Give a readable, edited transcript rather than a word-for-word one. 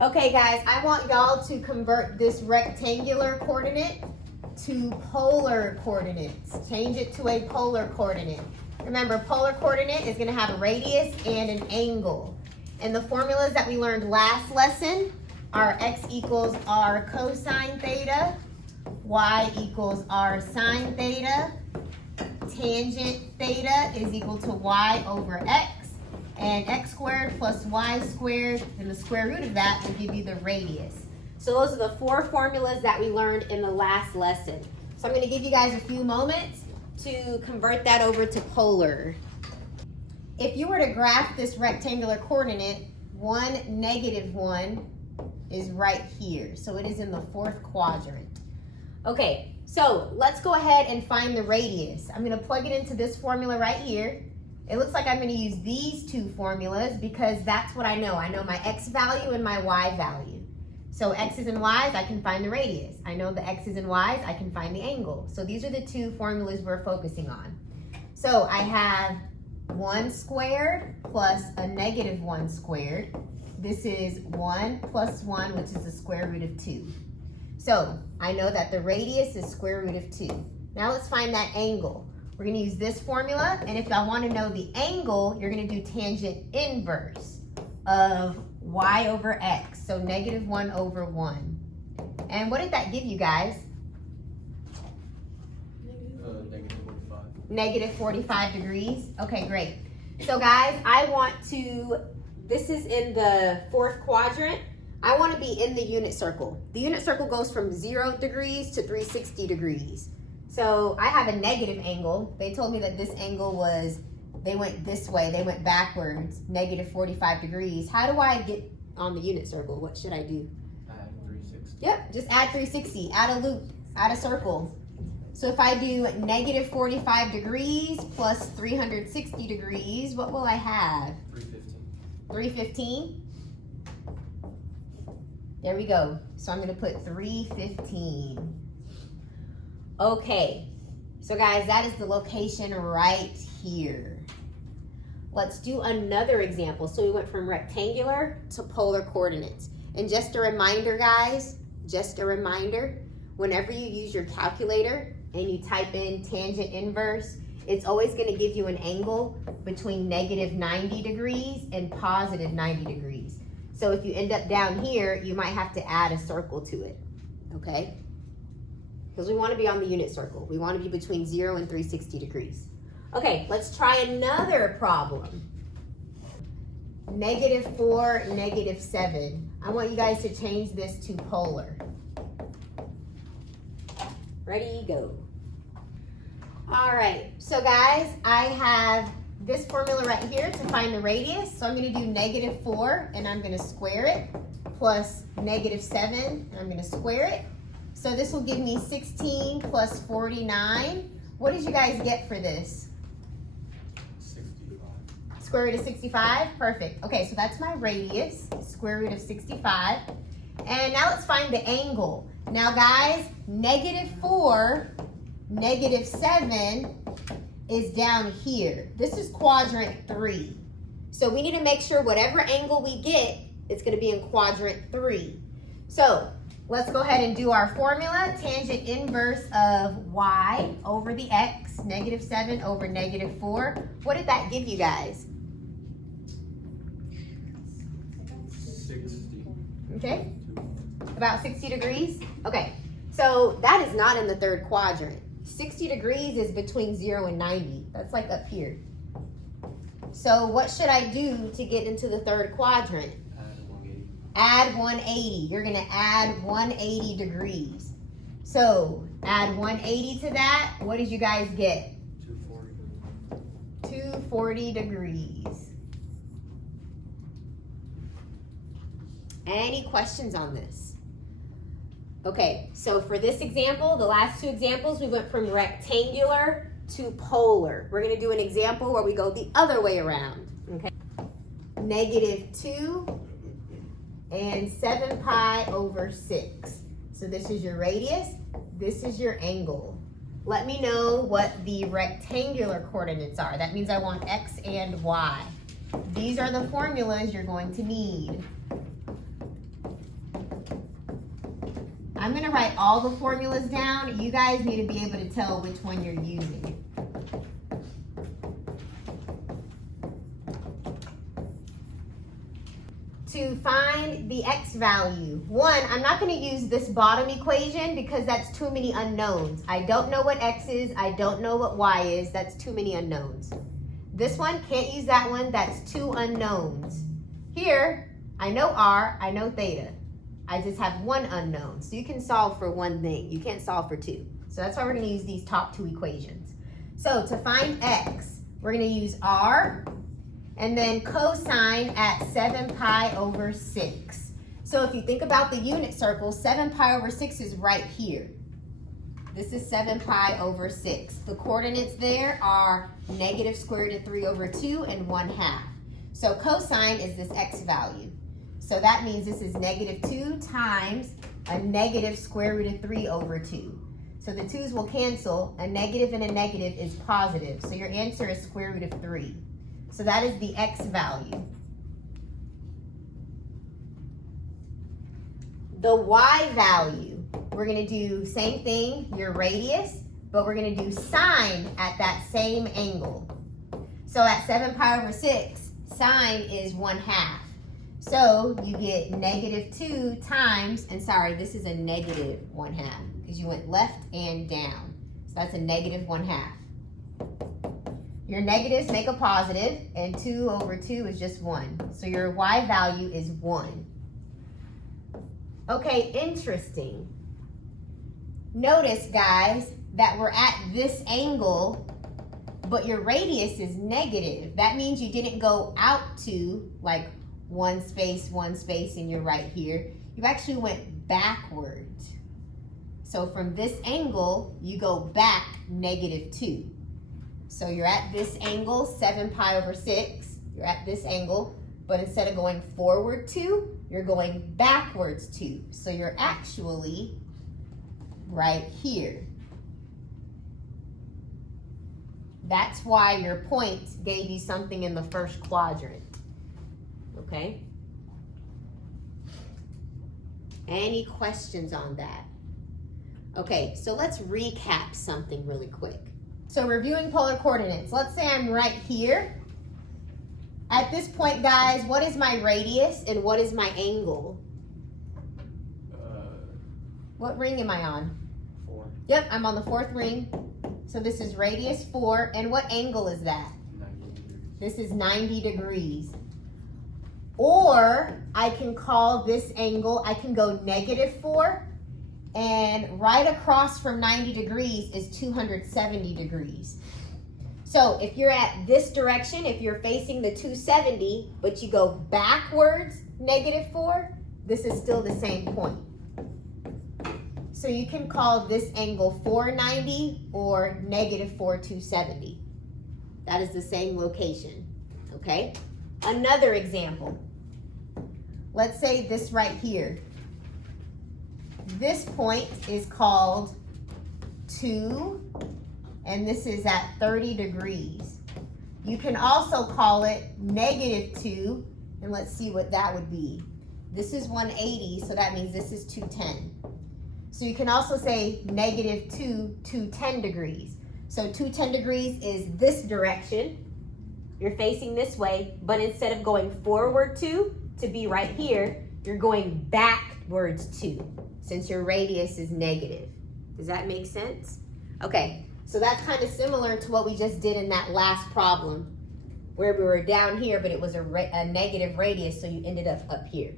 Okay guys, I want y'all to convert this rectangular coordinate to polar coordinates. Change it to a polar coordinate. Remember, polar coordinate is gonna have a radius and an angle. And the formulas that we learned last lesson are x equals r cosine theta, y equals r sine theta, tangent theta is equal to y over x, and x squared plus y squared, and the square root of that will give you the radius. So those are the 4 formulas that we learned in the last lesson. So I'm going to give you guys a few moments to convert that over to polar. If you were to graph this rectangular coordinate, 1, -1 is right here. So it is in the 4th quadrant. Okay, so let's go ahead and find the radius. I'm going to plug it into this formula right here. It looks like I'm going to use these 2 formulas because that's what I know. I know my x value and my y value. So x's and y's, I can find the radius. I know the x's and y's, I can find the angle. So these are the 2 formulas we're focusing on. So I have 1 squared plus a -1 squared. This is 1 plus 1, which is the square root of 2. So I know that the radius is square root of 2. Now let's find that angle. We're going to use this formula, and if I want to know the angle, you're going to do tangent inverse of y over x, so -1 over 1. And what did that give you guys? Negative 45 degrees. Okay, great. So guys, I want to, this is in the 4th quadrant. I want to be in the unit circle. The unit circle goes from 0 degrees to 360 degrees. So I have a negative angle. They told me that this angle was, they went this way, they went backwards, negative 45 degrees. How do I get on the unit circle? What should I do? Add 360. Yep, just add 360, add a loop, add a circle. So if I do negative 45 degrees plus 360 degrees, what will I have? 315. 315? There we go. So I'm gonna put 315. Okay, so guys, that is the location right here. Let's do another example. So we went from rectangular to polar coordinates. And just a reminder, guys, just a reminder, whenever you use your calculator and you type in tangent inverse, it's always gonna give you an angle between negative 90 degrees and positive 90 degrees. So if you end up down here, you might have to add a circle to it, okay? Because we want to be on the unit circle. We want to be between 0 and 360 degrees. Okay, let's try another problem. -4, -7. I want you guys to change this to polar. Ready, go. All right, so guys, I have this formula right here to find the radius. So I'm going to do -4, and I'm going to square it, plus -7, and I'm going to square it. So this will give me 16 plus 49. What did you guys get for this? 65. Square root of 65? Perfect. Okay, so that's my radius, square root of 65. And now let's find the angle. Now guys, -4, -7 is down here. This is quadrant 3. So we need to make sure whatever angle we get, it's going to be in quadrant 3. So let's go ahead and do our formula. Tangent inverse of y over the x, -7 over -4. What did that give you guys? 60. Okay, about 60 degrees. Okay, so that is not in the 3rd quadrant. 60 degrees is between 0 and 90. That's like up here. So what should I do to get into the 3rd quadrant? Add 180. You're going to add 180 degrees. So add 180 to that. What did you guys get? 240. 240 degrees. Any questions on this? Okay, so for this example, the last 2 examples, we went from rectangular to polar. We're going to do an example where we go the other way around. Okay. -2 and 7 pi over 6. So this is your radius, this is your angle. Let me know what the rectangular coordinates are. That means I want x and y. These are the formulas you're going to need. I'm gonna write all the formulas down. You guys need to be able to tell which one you're using. To find the x value, one, I'm not going to use this bottom equation because that's too many unknowns. I don't know what x is, I don't know what y is, that's too many unknowns. This one, can't use that one, that's two unknowns. Here, I know r, I know theta. I just have one unknown, so you can solve for one thing. You can't solve for two. So that's why we're going to use these top two equations. So to find x, we're going to use r, and then cosine at 7 pi over 6. So if you think about the unit circle, 7 pi over 6 is right here. This is 7 pi over 6. The coordinates there are negative square root of 3 over 2 and 1/2. So cosine is this x value. So that means this is negative 2 times a negative square root of 3 over 2. So the 2's will cancel. A negative and a negative is positive. So your answer is square root of 3. So that is the x value. The y value, we're going to do same thing, your radius, but we're going to do sine at that same angle. So at 7 pi over 6, sine is 1/2. So you get negative 2 times, and sorry, this is a negative 1/2 because you went left and down. So that's a negative 1/2. Your negatives make a positive, and 2 over 2 is just 1. So your y value is 1. Okay, interesting. Notice, guys, that we're at this angle, but your radius is negative. That means you didn't go out to like one space, and you're right here. You actually went backwards. So from this angle, you go back negative 2. So you're at this angle, 7 pi over 6. You're at this angle, but instead of going forward 2, you're going backwards 2. So you're actually right here. That's why your point gave you something in the first quadrant. Okay? Any questions on that? Okay, so let's recap something really quick. So reviewing polar coordinates, let's say I'm right here. At this point, guys, what is my radius and what is my angle? What ring am I on? 4. Yep, I'm on the 4th ring. So this is radius 4, and what angle is that? 90 degrees. This is 90 degrees. Or I can call this angle, I can go negative 4, and right across from 90 degrees is 270 degrees. So if you're at this direction, if you're facing the 270, but you go backwards negative 4, this is still the same point. So you can call this angle 490 or negative 270. That is the same location, okay? Another example. Let's say this right here. This point is called 2, and this is at 30 degrees. You can also call it negative 2, and let's see what that would be. This is 180, so that means this is 210. So you can also say negative 2, 210 degrees. So 210 degrees is this direction. You're facing this way, but instead of going forward 2 to be right here, you're going backwards 2 since your radius is negative. Does that make sense? Okay, so that's kind of similar to what we just did in that last problem where we were down here, but it was a negative radius, so you ended up here.